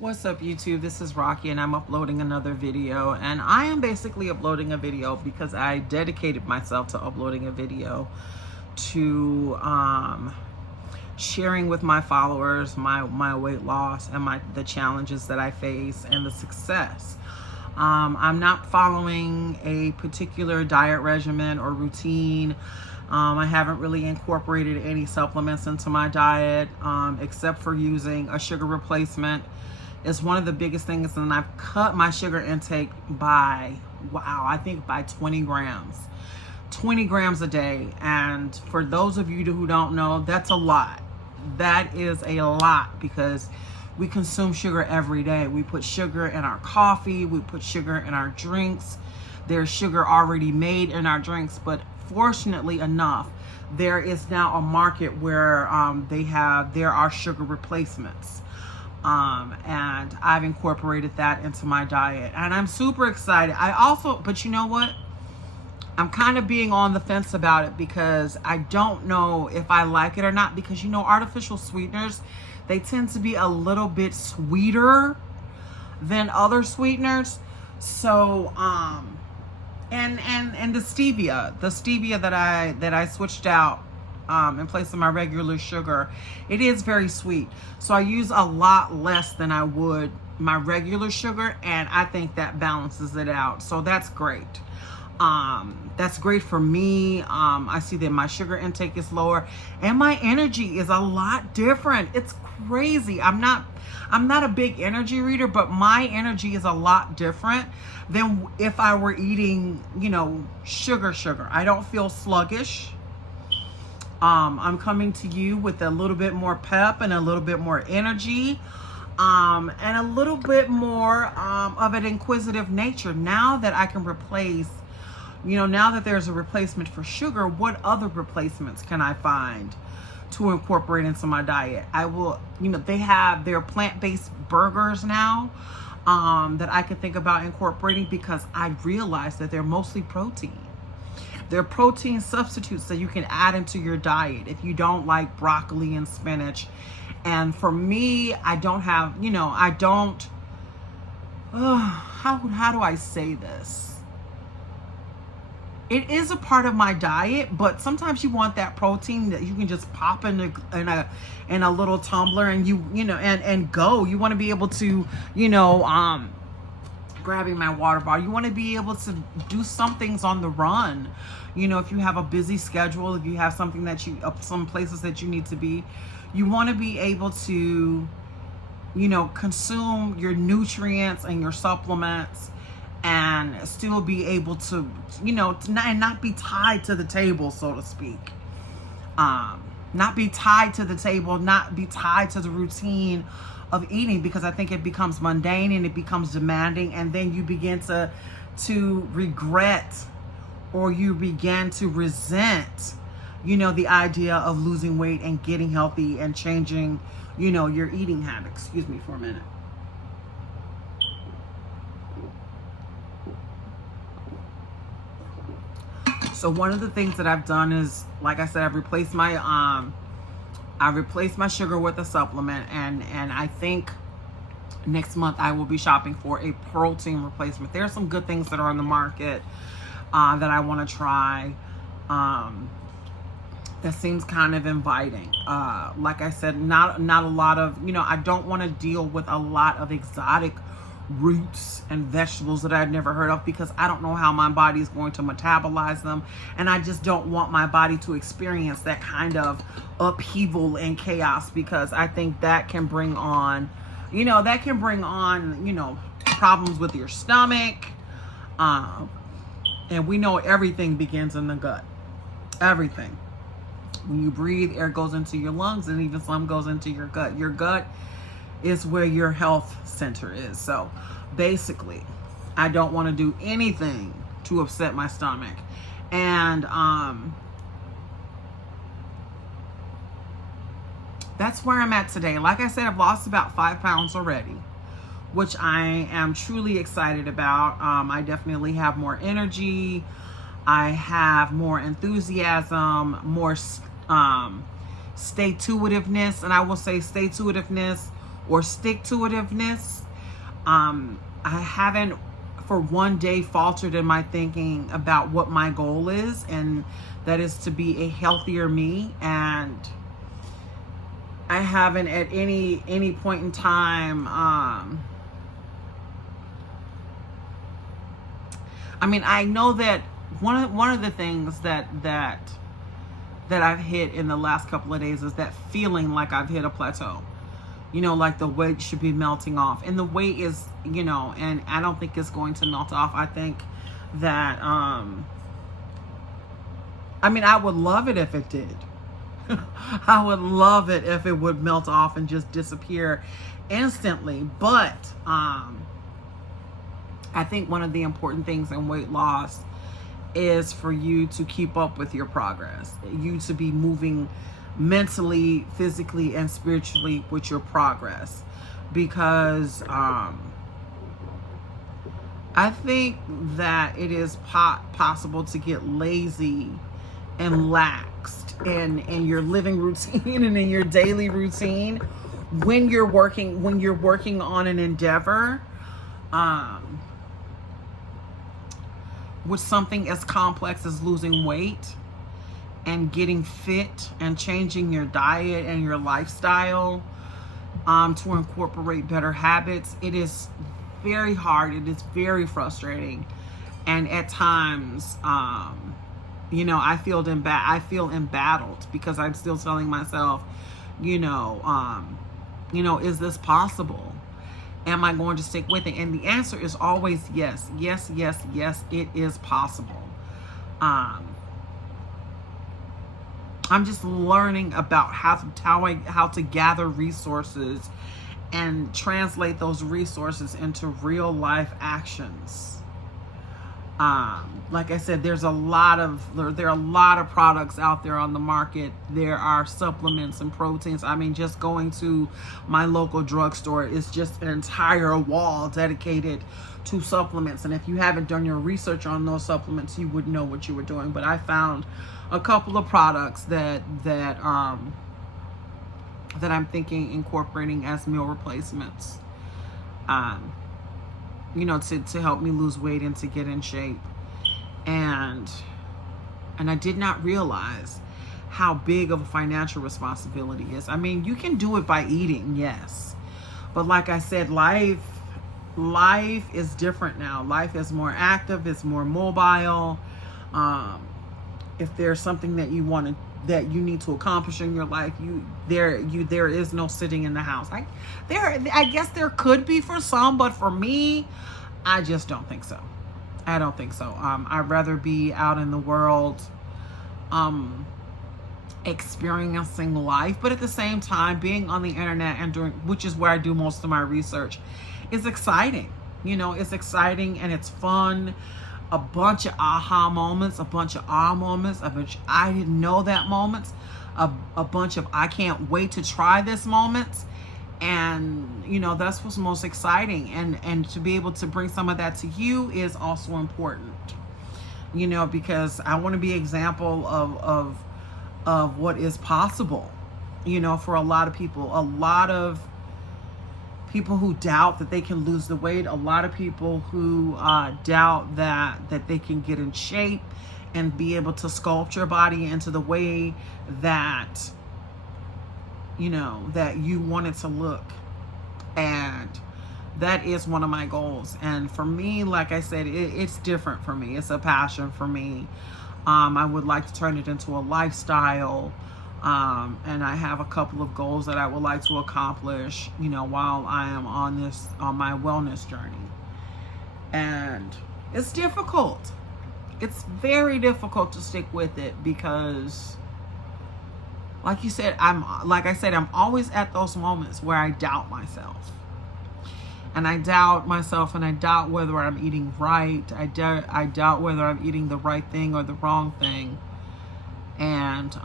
What's up, YouTube? This is Rocky and I'm uploading another video, and I am basically uploading a video because I dedicated myself to uploading a video to sharing with my followers my weight loss and the challenges that I face and the success. I'm not following a particular diet regimen or routine. I haven't really incorporated any supplements into my diet except for using a sugar replacement. It's one of the biggest things, and I've cut my sugar intake by, I think by 20 grams. 20 grams a day. And for those of you who don't know, that's a lot. That is a lot because we consume sugar every day. We put sugar in our coffee, we put sugar in our drinks. There's sugar already made in our drinks, but fortunately enough, there is now a market where there are sugar replacements. And I've incorporated that into my diet, and I'm super excited. But you know what? I'm kind of being on the fence about it because I don't know if I like it or not, because artificial sweeteners, they tend to be a little bit sweeter than other sweeteners. So, and the stevia that I switched out in place of my regular sugar, it is very sweet. So I use a lot less than I would my regular sugar, and I think that balances it out. So that's great. That's great for me. I see that my sugar intake is lower and my energy is a lot different. It's crazy. I'm not a big energy reader, but my energy is a lot different than if I were eating, sugar. I don't feel sluggish. I'm coming to you with a little bit more pep and a little bit more energy, and a little bit more of an inquisitive nature. Now that I can replace, now that there's a replacement for sugar, what other replacements can I find to incorporate into my diet? I will, they have their plant-based burgers now that I can think about incorporating, because I realize that they're mostly protein. They're protein substitutes that you can add into your diet if you don't like broccoli and spinach. And for me, I don't have, how do I say this? It is a part of my diet, but sometimes you want that protein that you can just pop in a little tumbler and and go. You want to be able to, grabbing my water bottle. You want to be able to do some things on the run. If you have a busy schedule, if you have something that some places that you need to be, you want to be able to, consume your nutrients and your supplements and still be able to, not be tied to the table, so to speak. Not be tied to the table, not be tied to the routine of eating, because I think it becomes mundane and it becomes demanding, and then you begin to regret, or you begin to resent, the idea of losing weight and getting healthy and changing, your eating habits. Excuse me for a minute. So one of the things that I've done is, like I said, I've replaced my sugar with a supplement, and I think next month I will be shopping for a protein replacement. There are some good things that are on the market that I want to try. That seems kind of inviting. Like I said, not a lot of, I don't want to deal with a lot of exotic roots and vegetables that I've never heard of, because I don't know how my body is going to metabolize them, and I just don't want my body to experience that kind of upheaval and chaos, because I think that can bring on, problems with your stomach. And we know everything begins in the gut. Everything. When you breathe, air goes into your lungs, and even some goes into your gut. Your gut is where your health center is. So basically, I don't want to do anything to upset my stomach. And that's where I'm at today. Like I said, I've lost about 5 pounds already, which I am truly excited about. I definitely have more energy. I have more enthusiasm, more stay-to-itiveness, and I will say stay-to-itiveness or stick-to-itiveness. I haven't for one day faltered in my thinking about what my goal is, and that is to be a healthier me. And I haven't at any point in time, I mean, I know that one of the things that I've hit in the last couple of days is that feeling like I've hit a plateau. You know, like the weight should be melting off, and the weight is, you know, and I don't think it's going to melt off. I think that, I mean, I would love it if it did. I would love it if it would melt off and just disappear instantly. But I think one of the important things in weight loss is for you to keep up with your progress, you to be moving mentally, physically, and spiritually with your progress, because I think that it is possible to get lazy and laxed in your living routine and in your daily routine when you're working on an endeavor with something as complex as losing weight and getting fit and changing your diet and your lifestyle to incorporate better habits. It is very hard. It is very frustrating. And at times, you know, I feel embattled, because I'm still telling myself, you know, is this possible? Am I going to stick with it? And the answer is always yes. Yes, yes, yes, it is possible. I'm just learning about how to gather resources and translate those resources into real life actions. Like I said, there are a lot of products out there on the market. There are supplements and proteins. I mean, just going to my local drugstore is just an entire wall dedicated to supplements. And if you haven't done your research on those supplements, you wouldn't know what you were doing. But I found a couple of products that I'm thinking incorporating as meal replacements, you know, to help me lose weight and to get in shape. And I did not realize how big of a financial responsibility is. I mean, you can do it by eating, yes, but like I said, life is different now. Life is more active, it's more mobile. If there's something that you need to accomplish in your life, there is no sitting in the house. I guess there could be for some, but for me, I just don't think so. I don't think so. I'd rather be out in the world, experiencing life, but at the same time, being on the internet and which is where I do most of my research, is exciting. You know, it's exciting and it's fun. A bunch of aha moments, a bunch of ah moments, a bunch I didn't know that moments, a bunch of I can't wait to try this moments. And, you know, that's what's most exciting. And to be able to bring some of that to you is also important, you know, because I want to be an example of what is possible, you know, for a lot of people. A lot of people who doubt that they can lose the weight, a lot of people who doubt that they can get in shape and be able to sculpt your body into the way that, you know, that you want it to look. And that is one of my goals. And for me, like I said, it's different for me. It's a passion for me. I would like to turn it into a lifestyle. And I have a couple of goals that I would like to accomplish, you know, while I am on my wellness journey. And it's difficult. It's very difficult to stick with it, because like I said, I'm always at those moments where I doubt myself. And I doubt myself, and I doubt whether I'm eating right. I doubt whether I'm eating the right thing or the wrong thing. And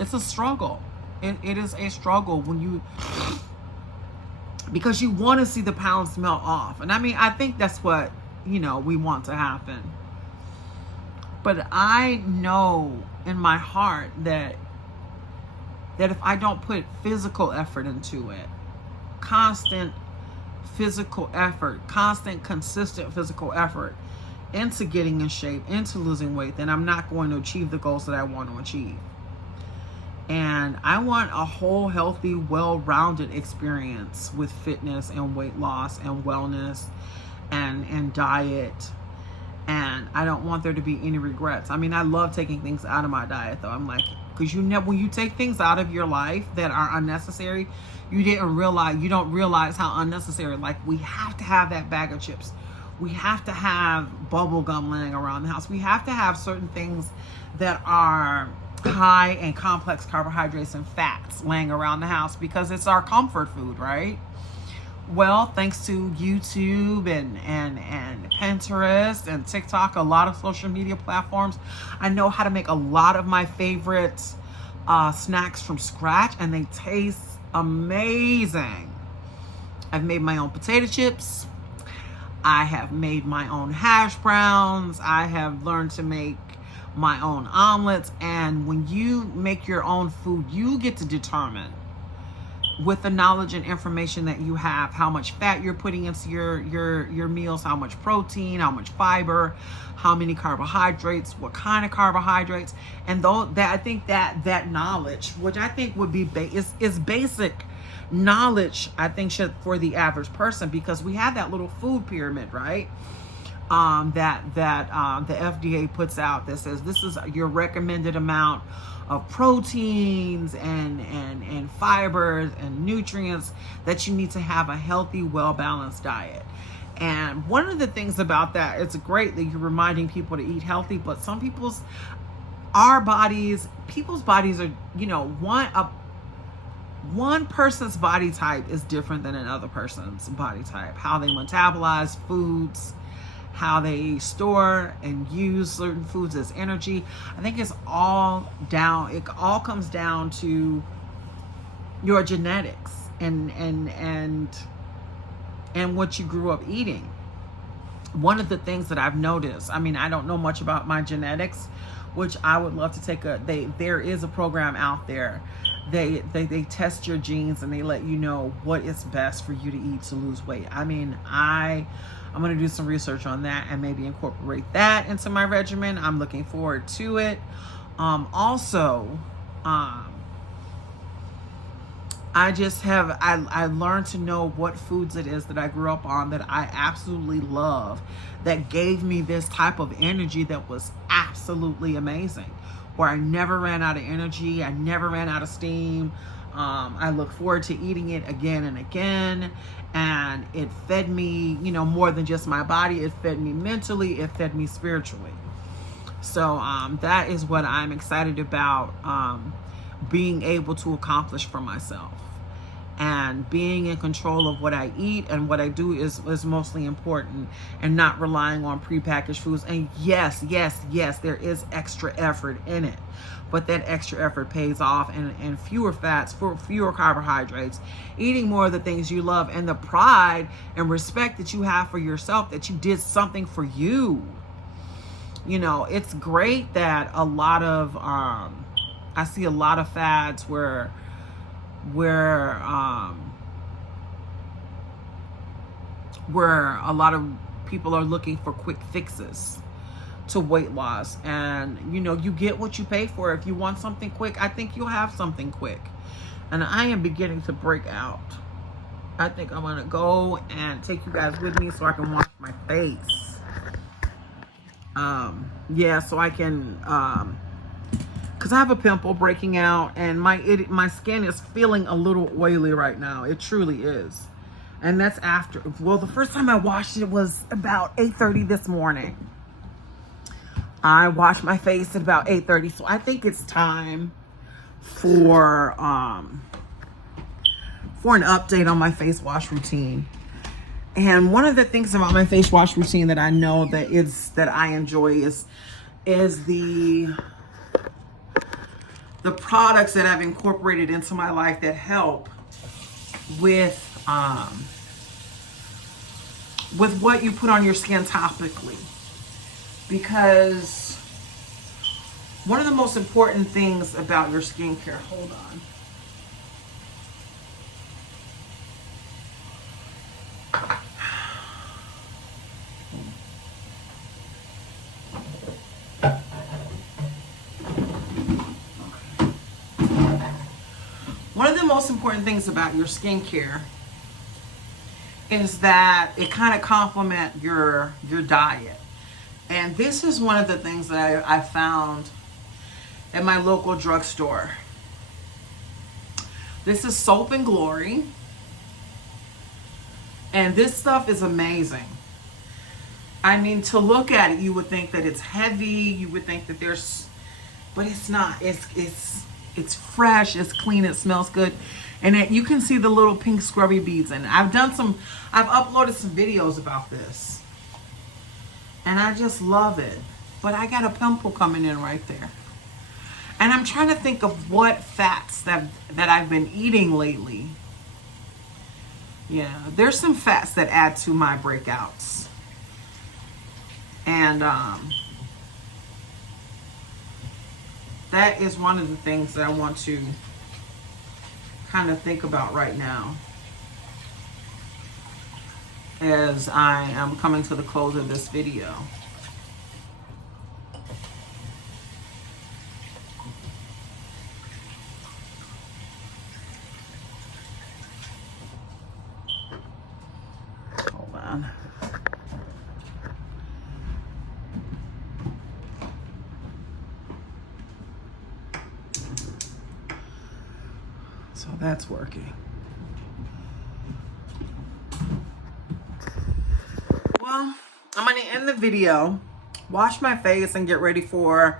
it's a struggle. It is a struggle because you want to see the pounds melt off. And I mean, I think that's what, you know, we want to happen. But I know in my heart that that if I don't put physical effort into it, constant physical effort, constant, consistent physical effort into getting in shape, into losing weight, then I'm not going to achieve the goals that I want to achieve. And I want a whole, healthy, well-rounded experience with fitness and weight loss and wellness and diet. And I don't want there to be any regrets. I mean, I love taking things out of my diet, though. I'm like, because when you take things out of your life that are unnecessary, you don't realize how unnecessary. Like, we have to have that bag of chips. We have to have bubble gum laying around the house. We have to have certain things that are high and complex carbohydrates and fats laying around the house because it's our comfort food, right? Well, thanks to YouTube and Pinterest and TikTok, a lot of social media platforms, I know how to make a lot of my favorite snacks from scratch, and they taste amazing. I've made my own potato chips. I have made my own hash browns. I have learned to make my own omelets. And when you make your own food, you get to determine, with the knowledge and information that you have, how much fat you're putting into your meals, how much protein, how much fiber, how many carbohydrates, what kind of carbohydrates. And though that, I think that knowledge, which I think would be is basic knowledge, I think, should for the average person, because we have that little food pyramid, right? That the FDA puts out that says this is your recommended amount of proteins and fibers and nutrients that you need to have a healthy, well-balanced diet. And one of the things about that, it's great that you're reminding people to eat healthy, but some people's bodies are, one person's body type is different than another person's body type. How they metabolize foods, how they store and use certain foods as energy. I think it all comes down to your genetics and what you grew up eating. One of the things that I've noticed, I mean, I don't know much about my genetics, which I would love to take there is a program out there. They test your genes and they let you know what is best for you to eat to lose weight. I mean, I'm going to do some research on that and maybe incorporate that into my regimen. I'm looking forward to it. I learned to know what foods it is that I grew up on that I absolutely love, that gave me this type of energy that was absolutely amazing, where I never ran out of energy. I never ran out of steam. I look forward to eating it again and again. And it fed me, more than just my body. It fed me mentally. It fed me spiritually. So that is what I'm excited about, being able to accomplish for myself. And being in control of what I eat and what I do is mostly important, and not relying on prepackaged foods. And yes, there is extra effort in it, but that extra effort pays off, and fewer fats, fewer carbohydrates, eating more of the things you love, and the pride and respect that you have for yourself, that you did something for you. It's great that a lot of, I see a lot of fads where a lot of people are looking for quick fixes to weight loss, and you get what you pay for. If you want something quick, I think you'll have something quick. And I am beginning to break out. I think I'm gonna go and take you guys with me so I can wash my face. So I can because I have a pimple breaking out, and my skin is feeling a little oily right now. It truly is. And that's the first time I washed it was about 8:30 this morning. I washed my face at about 8:30, so I think it's time for an update on my face wash routine. And one of the things about my face wash routine that I know that I enjoy is the products that I've incorporated into my life that help with what you put on your skin topically. Because one of the most important things about your skincare, hold on. most important things about your skincare is that it kind of complement your diet. And this is one of the things that I found at my local drugstore. This is Soap and Glory. And this stuff is amazing. I mean, to look at it, you would think that it's heavy. You would think that there's, but it's not. It's fresh. It's clean. It smells good, and you can see the little pink scrubby beads. And I've uploaded some videos about this, and I just love it. But I got a pimple coming in right there, and I'm trying to think of what fats that I've been eating lately. Yeah, there's some fats that add to my breakouts. And that is one of the things that I want to kind of think about right now as I am coming to the close of this video. Hold on. So that's working. Well, I'm going to end the video, wash my face, and get ready for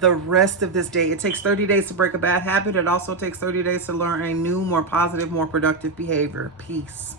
the rest of this day. It takes 30 days to break a bad habit. It also takes 30 days to learn a new, more positive, more productive behavior. Peace.